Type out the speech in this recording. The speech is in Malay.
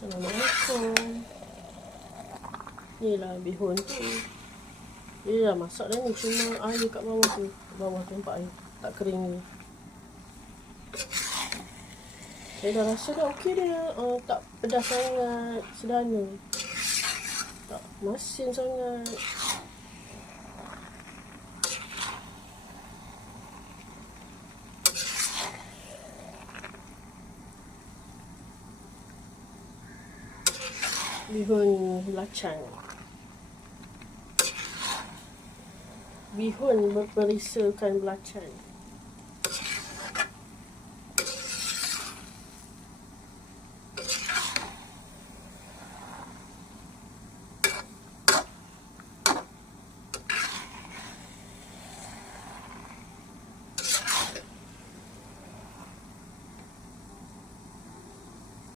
Assalamualaikum. Ni lah bihun tu. Dia dah masak dah ni. Cuma air kat bawah tu. Bawah tu nampak air. Tak kering ni. Saya dah rasa dah okey dia. Uh, tak pedas sangat. Sederhana. Tak masin sangat. bihun belacan. Bihun berperisakan belacan.